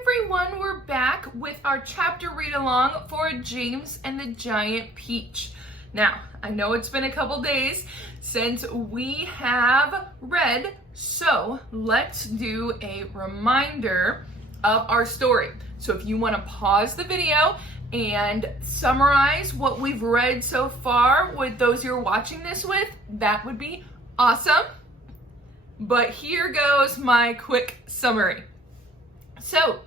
everyone, we're back with our chapter read along for James and the Giant Peach. Now, I know it's been a couple days since we have read, so let's do a reminder of our story. So if you want to pause the video and summarize what we've read so far with those you're watching this with, that would be awesome. But here goes my quick summary. So,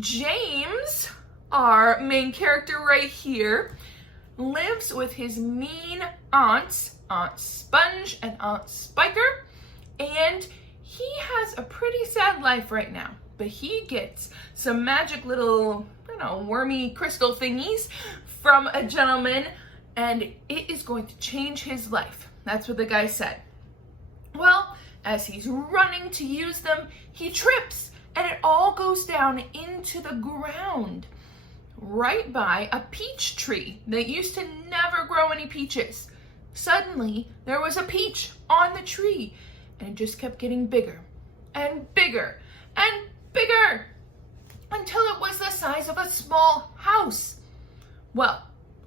James, our main character right here, lives with his mean aunts, Aunt Sponge and Aunt Spiker, and he has a pretty sad life right now. But he gets some magic little, wormy crystal thingies from a gentleman, and it is going to change his life. That's what the guy said. Well, as he's running to use them, he trips, and it all goes down into the ground, right by a peach tree that used to never grow any peaches. Suddenly, there was a peach on the tree, and it just kept getting bigger and bigger and bigger until it was the size of a small house. Well,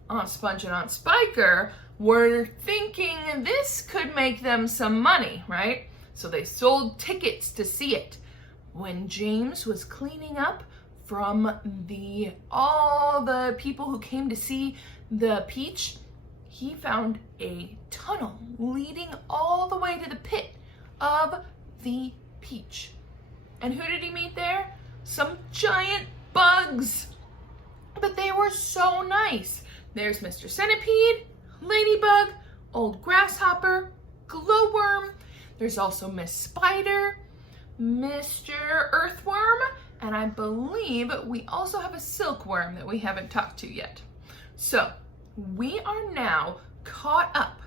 Aunt Sponge and Aunt Spiker were thinking this could make them some money, right? So they sold tickets to see it. When James was cleaning up from all the people who came to see the peach, he found a tunnel leading all the way to the pit of the peach. And who did he meet there? Some giant bugs. But they were so nice. There's Mr. Centipede, Ladybug, Old Grasshopper, Glowworm. There's also Miss Spider, Mr. Earthworm, and I believe we also have a silkworm that we haven't talked to yet. So we are now caught up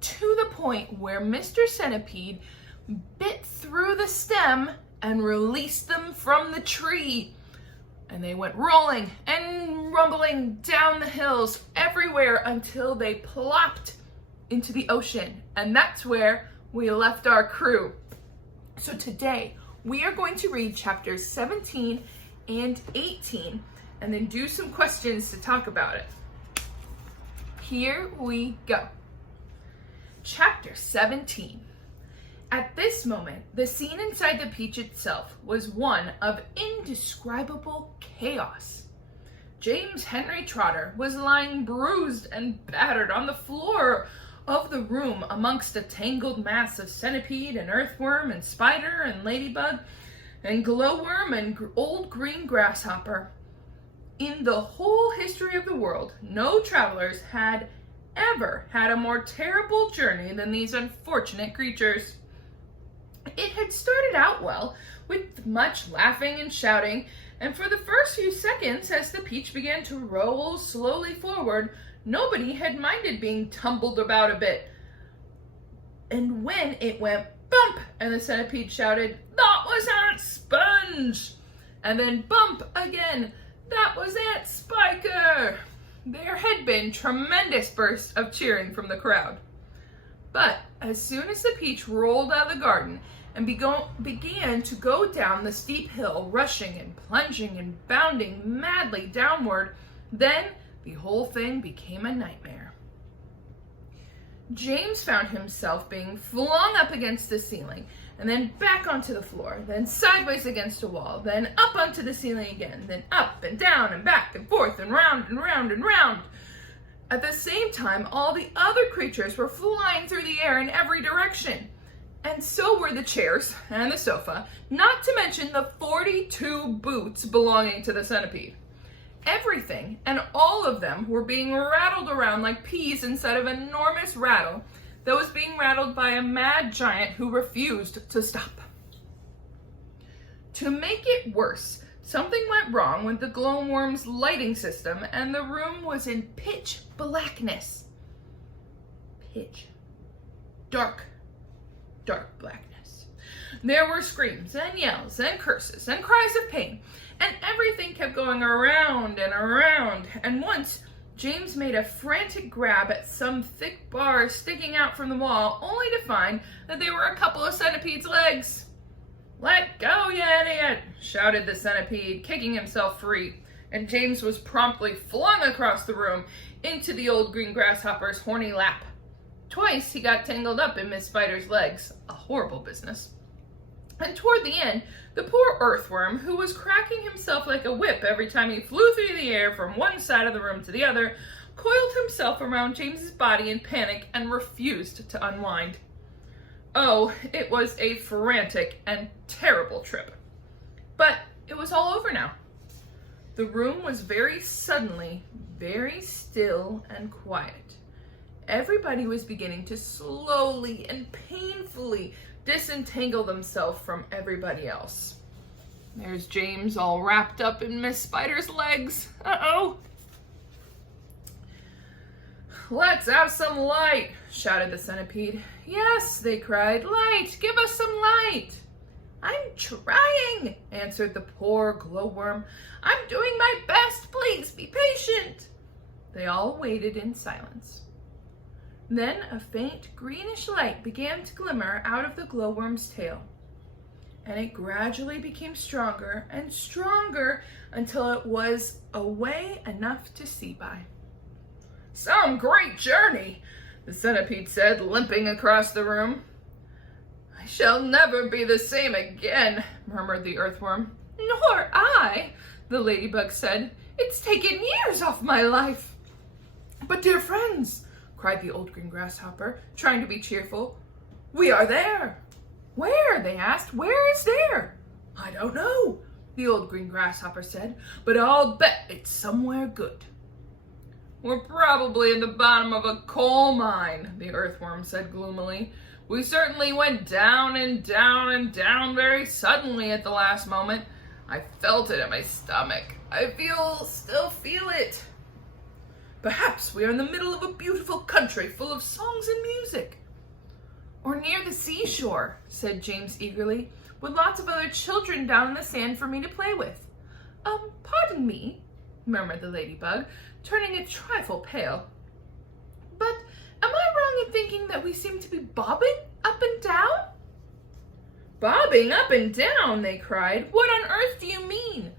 to the point where Mr. Centipede bit through the stem and released them from the tree. And they went rolling and rumbling down the hills everywhere until they plopped into the ocean. And that's where we left our crew. So today we are going to read chapters 17 and 18 and then do some questions to talk about it. Here we go. Chapter 17. At this moment, the scene inside the peach itself was one of indescribable chaos. James Henry Trotter was lying bruised and battered on the floor of the room amongst a tangled mass of centipede and earthworm and spider and ladybug and glowworm and old green grasshopper. In the whole history of the world, no travelers had ever had a more terrible journey than these unfortunate creatures. It had started out well, with much laughing and shouting, and for the first few seconds, as the peach began to roll slowly forward, nobody had minded being tumbled about a bit. And when it went bump, and the centipede shouted, "That was Aunt Sponge!" And then bump again, "That was Aunt Spiker!" There had been tremendous bursts of cheering from the crowd. But as soon as the peach rolled out of the garden and began to go down the steep hill, rushing and plunging and bounding madly downward, then the whole thing became a nightmare. James found himself being flung up against the ceiling, and then back onto the floor, then sideways against a wall, then up onto the ceiling again, then up and down and back and forth and round and round and round. At the same time, all the other creatures were flying through the air in every direction. And so were the chairs and the sofa, not to mention the 42 boots belonging to the centipede. Everything and all of them were being rattled around like peas inside of an enormous rattle that was being rattled by a mad giant who refused to stop. To make it worse, something went wrong with the glowworm's lighting system, and the room was in pitch blackness. Pitch. Dark blackness. There were screams and yells and curses and cries of pain, and everything kept going around and around. And once, James made a frantic grab at some thick bars sticking out from the wall, only to find that they were a couple of centipede's legs. "Let go, you idiot!" shouted the centipede, kicking himself free, and James was promptly flung across the room into the old green grasshopper's horny lap. Twice he got tangled up in Miss Spider's legs, a horrible business. And toward the end, the poor earthworm, who was cracking himself like a whip every time he flew through the air from one side of the room to the other, coiled himself around James's body in panic and refused to unwind. Oh, it was a frantic and terrible trip. But it was all over now. The room was very suddenly very still and quiet. Everybody was beginning to slowly and painfully disentangle themselves from everybody else. There's James all wrapped up in Miss Spider's legs. Uh-oh. "Let's have some light," shouted the centipede. "Yes," they cried, "light, give us some light." "I'm trying," answered the poor glowworm. "I'm doing my best, please be patient." They all waited in silence. Then a faint greenish light began to glimmer out of the glowworm's tail, and it gradually became stronger and stronger until it was away enough to see by. "Some great journey," the centipede said, limping across the room. "I shall never be the same again," murmured the earthworm. "Nor I," the ladybug said. "It's taken years off my life." "But dear friends," cried the old green grasshopper, trying to be cheerful, "we are there." "Where?" they asked. "Where is there?" "I don't know," the old green grasshopper said, "but I'll bet it's somewhere good." "We're probably in the bottom of a coal mine," the earthworm said gloomily. "We certainly went down and down and down very suddenly at the last moment. I felt it in my stomach. I still feel it." "Perhaps we are in the middle of a beautiful country full of songs and music." "Or near the seashore," said James eagerly, "with lots of other children down in the sand for me to play with." Pardon me," murmured the ladybug, turning a trifle pale. "But am I wrong in thinking that we seem to be bobbing up and down?" "Bobbing up and down," they cried. "What on earth do you mean?"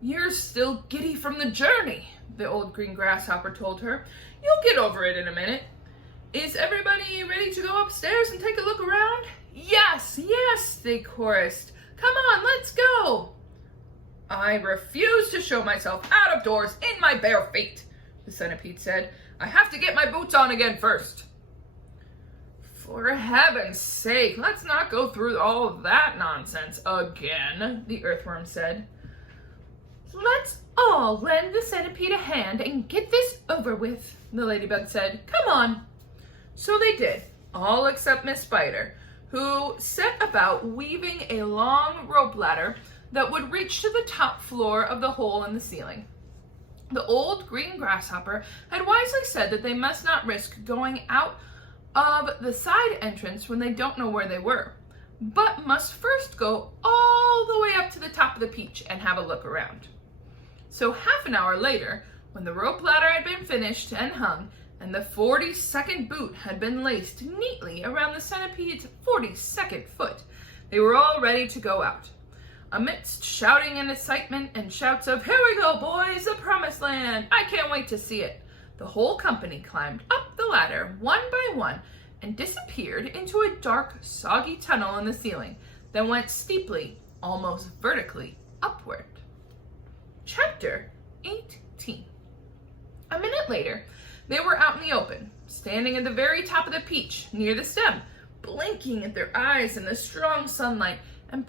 "You're still giddy from the journey," the old green grasshopper told her. "You'll get over it in a minute. Is everybody ready to go upstairs and take a look around?" "Yes, yes," they chorused. "Come on, let's go." "I refuse to show myself out of doors in my bare feet," the centipede said. "I have to get my boots on again first." "For heaven's sake, let's not go through all that nonsense again," the earthworm said. "Let's all lend the centipede a hand and get this over with," the ladybug said. "Come on." So they did, all except Miss Spider, who set about weaving a long rope ladder that would reach to the top floor of the hole in the ceiling. The old green grasshopper had wisely said that they must not risk going out of the side entrance when they don't know where they were, but must first go all the way up to the top of the peach and have a look around. So half an hour later, when the rope ladder had been finished and hung, and the 42nd boot had been laced neatly around the centipede's 42nd foot, they were all ready to go out. Amidst shouting and excitement and shouts of, "Here we go, boys, the promised land! I can't wait to see it," the whole company climbed up the ladder one by one and disappeared into a dark, soggy tunnel in the ceiling that went steeply, almost vertically, upward. Chapter 18. A minute later, they were out in the open, standing at the very top of the peach, near the stem, blinking at their eyes in the strong sunlight and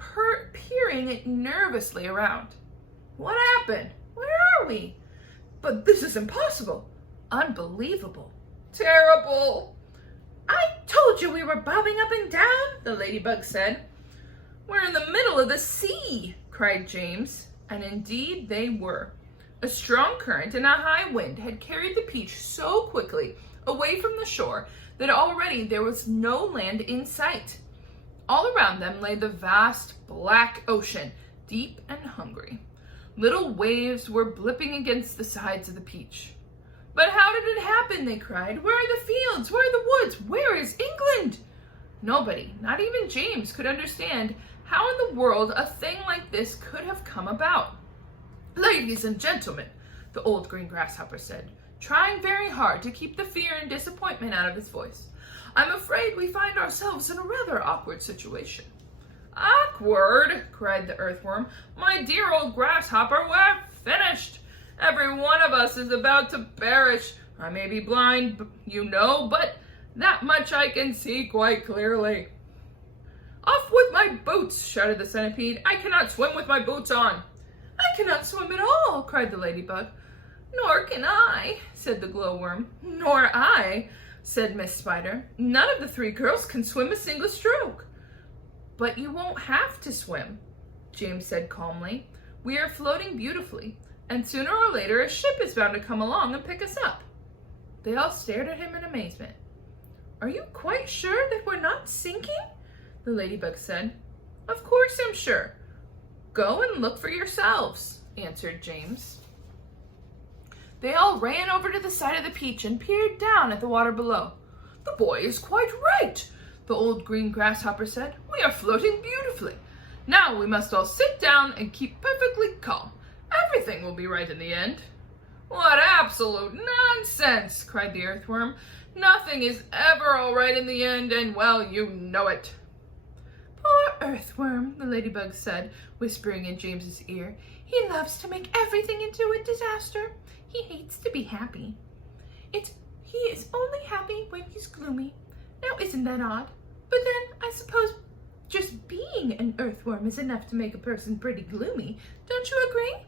peering it nervously around. "What happened? Where are we? But this is impossible. Unbelievable. Terrible." "I told you we were bobbing up and down," the ladybug said. "We're in the middle of the sea," cried James. And indeed they were. A strong current and a high wind had carried the peach so quickly away from the shore that already there was no land in sight. All around them lay the vast black ocean, deep and hungry. Little waves were blipping against the sides of the peach. "But how did it happen?" they cried. "Where are the fields? Where are the woods? Where is England?" Nobody, not even James, could understand how in the world a thing like this could have come about. "Ladies and gentlemen," the old green grasshopper said, trying very hard to keep the fear and disappointment out of his voice, "I'm afraid we find ourselves in a rather awkward situation." "Awkward?" cried the earthworm. "My dear old grasshopper, we're finished. Every one of us is about to perish. I may be blind, you know, but that much I can see quite clearly." "Off with my boots!" shouted the centipede. "I cannot swim with my boots on." "I cannot swim at all!" cried the ladybug. "Nor can I," said the glowworm. "Nor I," said Miss Spider. "None of the three girls can swim a single stroke." "But you won't have to swim," James said calmly. "We are floating beautifully, and sooner or later a ship is bound to come along and pick us up." They all stared at him in amazement. "Are you quite sure that we're not sinking?" the ladybug said. "Of course I'm sure. Go and look for yourselves," answered James. They all ran over to the side of the peach and peered down at the water below. "The boy is quite right," the old green grasshopper said. "We are floating beautifully. Now we must all sit down and keep perfectly calm. Everything will be right in the end." "What absolute nonsense!" cried the earthworm. "Nothing is ever all right in the end, and well, you know it." "Poor earthworm," the ladybug said, whispering in James's ear. "He loves to make everything into a disaster. He hates to be happy. He is only happy when he's gloomy. Now isn't that odd? But then I suppose just being an earthworm is enough to make a person pretty gloomy. Don't you agree?"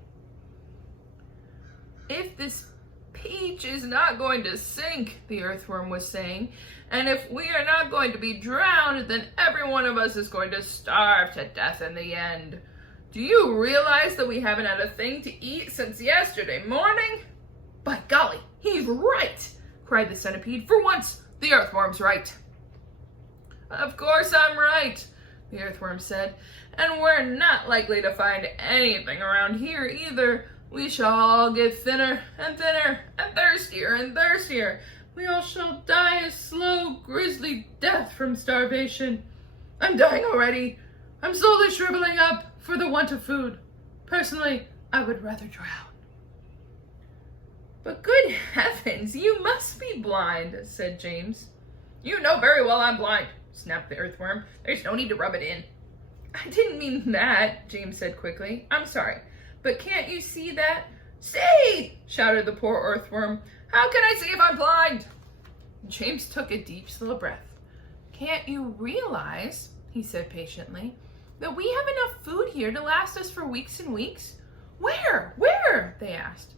"If this peach is not going to sink," the earthworm was saying, "and if we are not going to be drowned, then every one of us is going to starve to death in the end. Do you realize that we haven't had a thing to eat since yesterday morning?" "By golly, he's right!" cried the centipede. "For once, the earthworm's right." "Of course I'm right," the earthworm said, "and we're not likely to find anything around here either. We shall all get thinner and thinner and thirstier and thirstier. We all shall die a slow, grisly death from starvation. I'm dying already. I'm slowly shriveling up for the want of food. Personally, I would rather drown." "But good heavens, you must be blind," said James. "You know very well I'm blind," snapped the earthworm. "There's no need to rub it in." "I didn't mean that," James said quickly. "I'm sorry. But can't you see that?" "See!" shouted the poor earthworm. "How can I see if I'm blind?" James took a deep, slow breath. "Can't you realize," he said patiently, "that we have enough food here to last us for weeks and weeks?" "Where? Where?" they asked.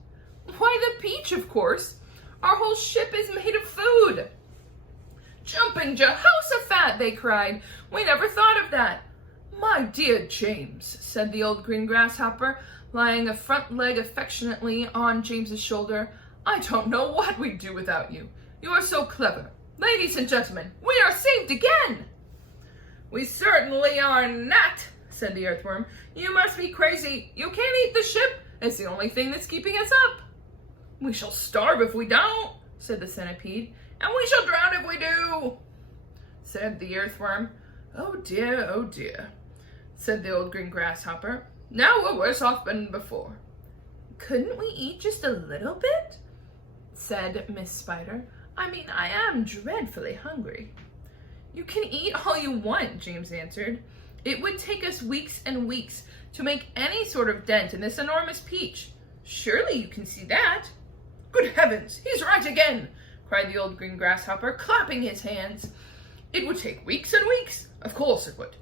"Why, the peach, of course. Our whole ship is made of food." "Jumping Jehoshaphat!" they cried. "We never thought of that." "My dear James," said the old green grasshopper, laying a front leg affectionately on James's shoulder, "I don't know what we'd do without you. You are so clever. Ladies and gentlemen, we are saved again." "We certainly are not," said the earthworm. "You must be crazy. You can't eat the ship. It's the only thing that's keeping us up." "We shall starve if we don't," said the centipede. "And we shall drown if we do," said the earthworm. Oh dear," said the old green grasshopper. "Now we're worse off than before." "Couldn't we eat just a little bit?" said Miss Spider. "I mean, I am dreadfully hungry." "You can eat all you want," James answered. "It would take us weeks and weeks to make any sort of dent in this enormous peach. Surely you can see that." "Good heavens, he's right again," cried the old green grasshopper, clapping his hands. "It would take weeks and weeks. Of course it would.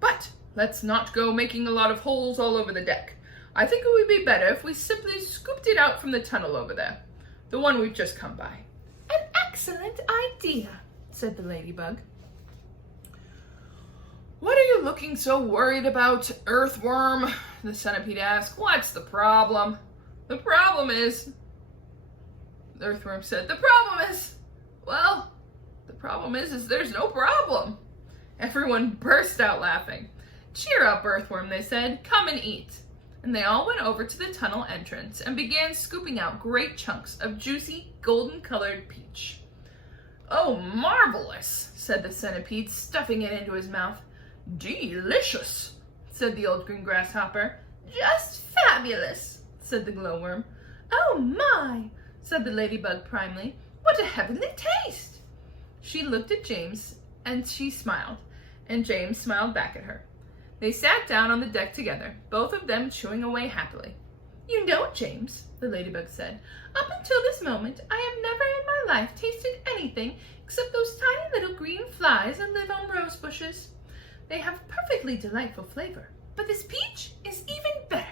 But let's not go making a lot of holes all over the deck. I think it would be better if we simply scooped it out from the tunnel over there, the one we've just come by." "An excellent idea," said the ladybug. "What are you looking so worried about, earthworm?" the centipede asked. "What's the problem?" "The problem is," the earthworm said, the problem is there's no problem." Everyone burst out laughing. "Cheer up, earthworm," they said. "Come and eat." And they all went over to the tunnel entrance and began scooping out great chunks of juicy, golden-colored peach. "Oh, marvelous," said the centipede, stuffing it into his mouth. "Delicious," said the old green grasshopper. Just fabulous, said the glowworm. Oh my, said the ladybug primly. What a heavenly taste! She looked at James and she smiled, and James smiled back at her. They sat down on the deck together, both of them chewing away happily. You know, James, the ladybug said, up until this moment, I have never in my life tasted anything except those tiny little green flies that live on rose bushes. They have perfectly delightful flavor, but this peach is even better.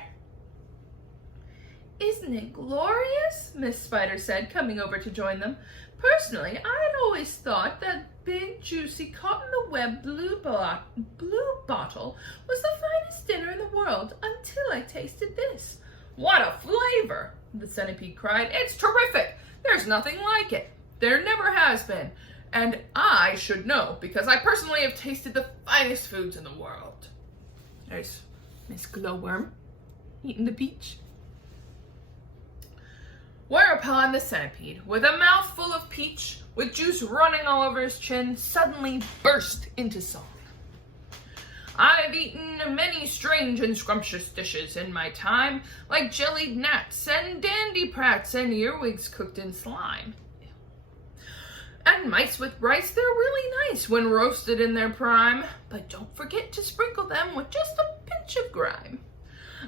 Isn't it glorious? Miss Spider said, coming over to join them. Personally, I had always thought that big, juicy, caught-in-the-web blue bottle was the finest dinner in the world until I tasted this. What a flavor, the centipede cried. It's terrific. There's nothing like it. There never has been. And I should know, because I personally have tasted the finest foods in the world. There's Miss Glowworm eating the peach. Whereupon the centipede, with a mouthful of peach, with juice running all over his chin, suddenly burst into song. I've eaten many strange and scrumptious dishes in my time, like jellied gnats and dandy-prats and earwigs cooked in slime. And mice with rice, they're really nice when roasted in their prime, but don't forget to sprinkle them with just a pinch of grime.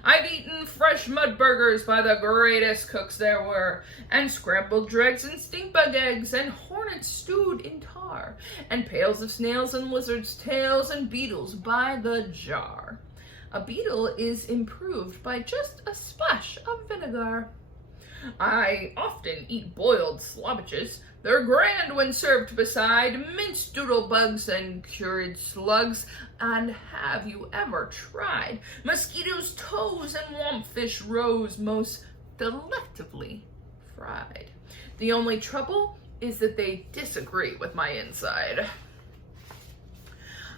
I've eaten fresh mud burgers by the greatest cooks there were, and scrambled dregs and stink bug eggs, and hornets stewed in tar, and pails of snails and lizards' tails, and beetles by the jar. A beetle is improved by just a splash of vinegar. I often eat boiled slobbages. They're grand when served beside minced doodle bugs and cured slugs. And have you ever tried mosquitoes' toes and lumpfish roes most delectably fried? The only trouble is that they disagree with my inside.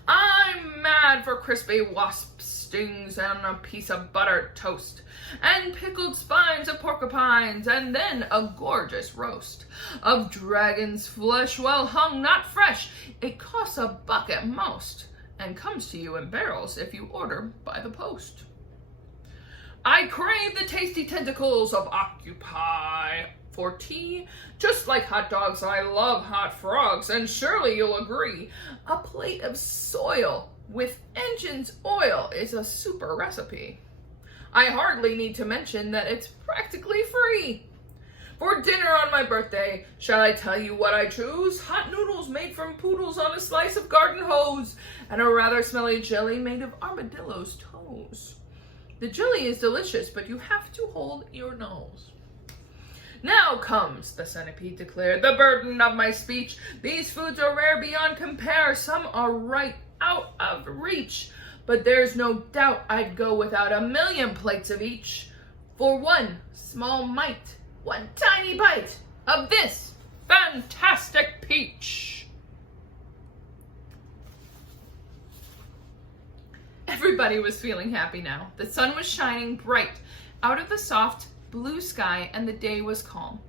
I'm mad for crispy wasp stings and a piece of buttered toast, and pickled spines of porcupines, and then a gorgeous roast of dragon's flesh, well hung, not fresh. It costs $1 at most, and comes to you in barrels if you order by the post. I crave the tasty tentacles of octopi for tea. Just like hot dogs, I love hot frogs, and surely you'll agree, a plate of soil with engine's oil is a super recipe. I hardly need to mention that it's practically free. For dinner on my birthday, shall I tell you what I choose? Hot noodles made from poodles on a slice of garden hose, and a rather smelly jelly made of armadillo's toes. The jelly is delicious, but you have to hold your nose. Now comes, the centipede declared, the burden of my speech. These foods are rare beyond compare. Some are right out of reach. But there's no doubt I'd go without 1,000,000 plates of each for one small mite, one tiny bite of this fantastic peach. Everybody was feeling happy now. The sun was shining bright out of the soft blue sky, and the day was calm.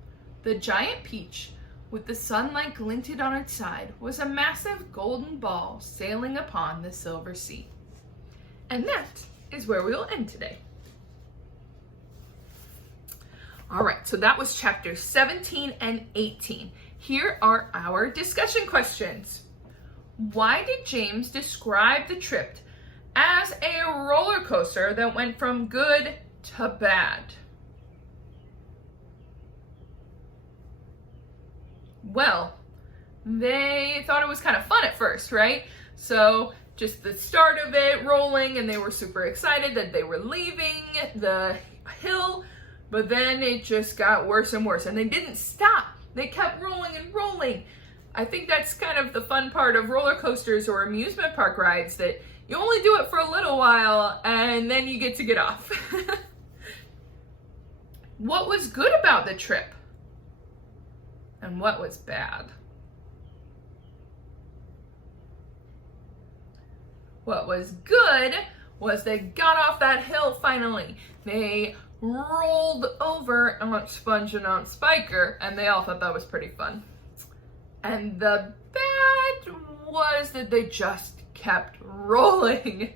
The giant peach, with the sunlight glinted on its side, was a massive golden ball sailing upon the silver sea. And that is where we will end today. All right, so that was chapter 17 and 18. Here are our discussion questions. Why did James describe the trip as a roller coaster that went from good to bad? Well, they thought it was kind of fun at first, right? So just the start of it rolling, and they were super excited that they were leaving the hill, but then it just got worse and worse, and they didn't stop. They kept rolling and rolling. I think that's kind of the fun part of roller coasters or amusement park rides, that you only do it for a little while and then you get to get off. What was good about the trip? And what was bad? What was good was they got off that hill finally. They rolled over Aunt Sponge and Aunt Spiker, and they all thought that was pretty fun. And the bad was that they just kept rolling.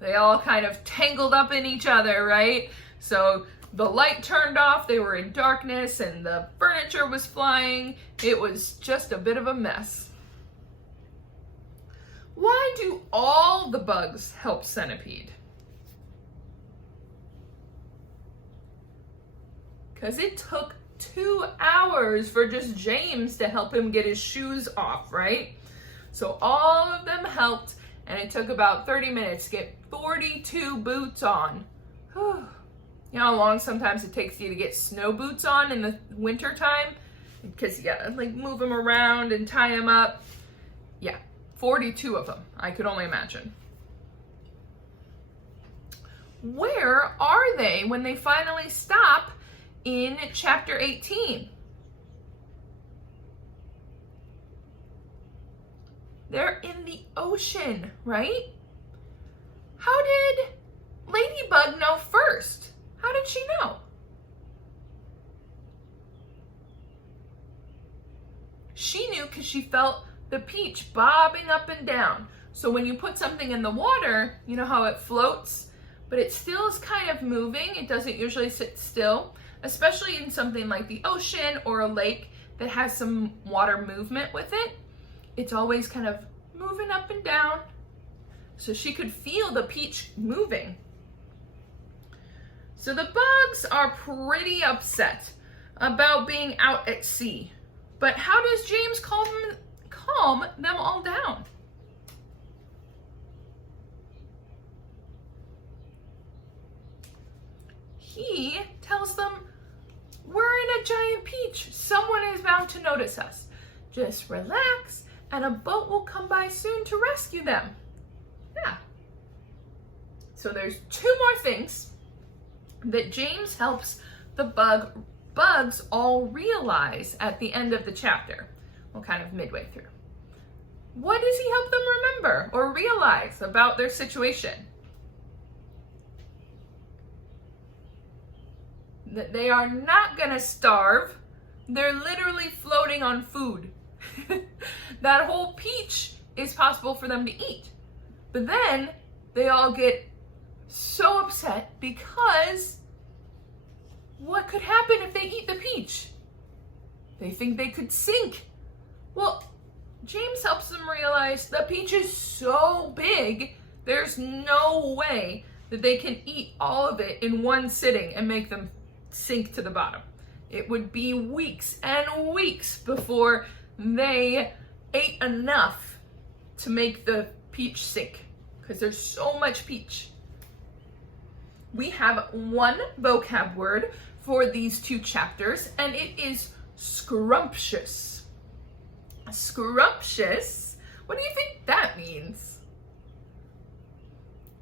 They all kind of tangled up in each other, right? So the light turned off, they were in darkness, and the furniture was flying. It was just a bit of a mess. Why do all the bugs help Centipede? Because it took 2 hours for just James to help him get his shoes off, right? So all of them helped, and it took about 30 minutes to get 42 boots on. Whew. You know how long sometimes it takes you to get snow boots on in the winter time? Because you gotta like move them around and tie them up. Yeah, 42 of them. I could only imagine. Where are they when they finally stop in chapter 18? They're in the ocean, right? How did Ladybug know first? How did she know? She knew because she felt the peach bobbing up and down. So when you put something in the water, you know how it floats, but it still is kind of moving. It doesn't usually sit still, especially in something like the ocean or a lake that has some water movement with it. It's always kind of moving up and down. So she could feel the peach moving. So the bugs are pretty upset about being out at sea. But how does James calm them all down? He tells them, we're in a giant peach. Someone is bound to notice us. Just relax, and a boat will come by soon to rescue them. Yeah. So there's 2 more things that James helps the bugs all realize at the end of the chapter. Well, kind of midway through. What does he help them remember or realize about their situation? That they are not gonna starve. They're literally floating on food. That whole peach is possible for them to eat. But then they all get so upset because what could happen if they eat the peach? They think they could sink. Well, James helps them realize the peach is so big, there's no way that they can eat all of it in one sitting and make them sink to the bottom. It would be weeks and weeks before they ate enough to make the peach sink because there's so much peach. We have 1 vocab word for these 2 chapters, and it is scrumptious. Scrumptious? What do you think that means?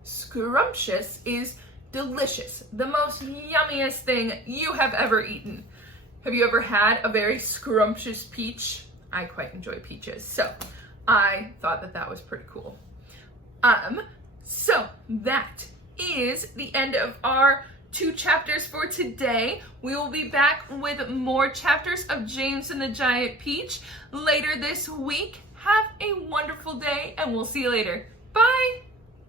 Scrumptious is delicious, the most yummiest thing you have ever eaten. Have you ever had a very scrumptious peach? I quite enjoy peaches, so I thought that was pretty cool. So that is the end of our 2 chapters for today. We will be back with more chapters of James and the Giant Peach later this week. Have a wonderful day, and we'll see you later. Bye!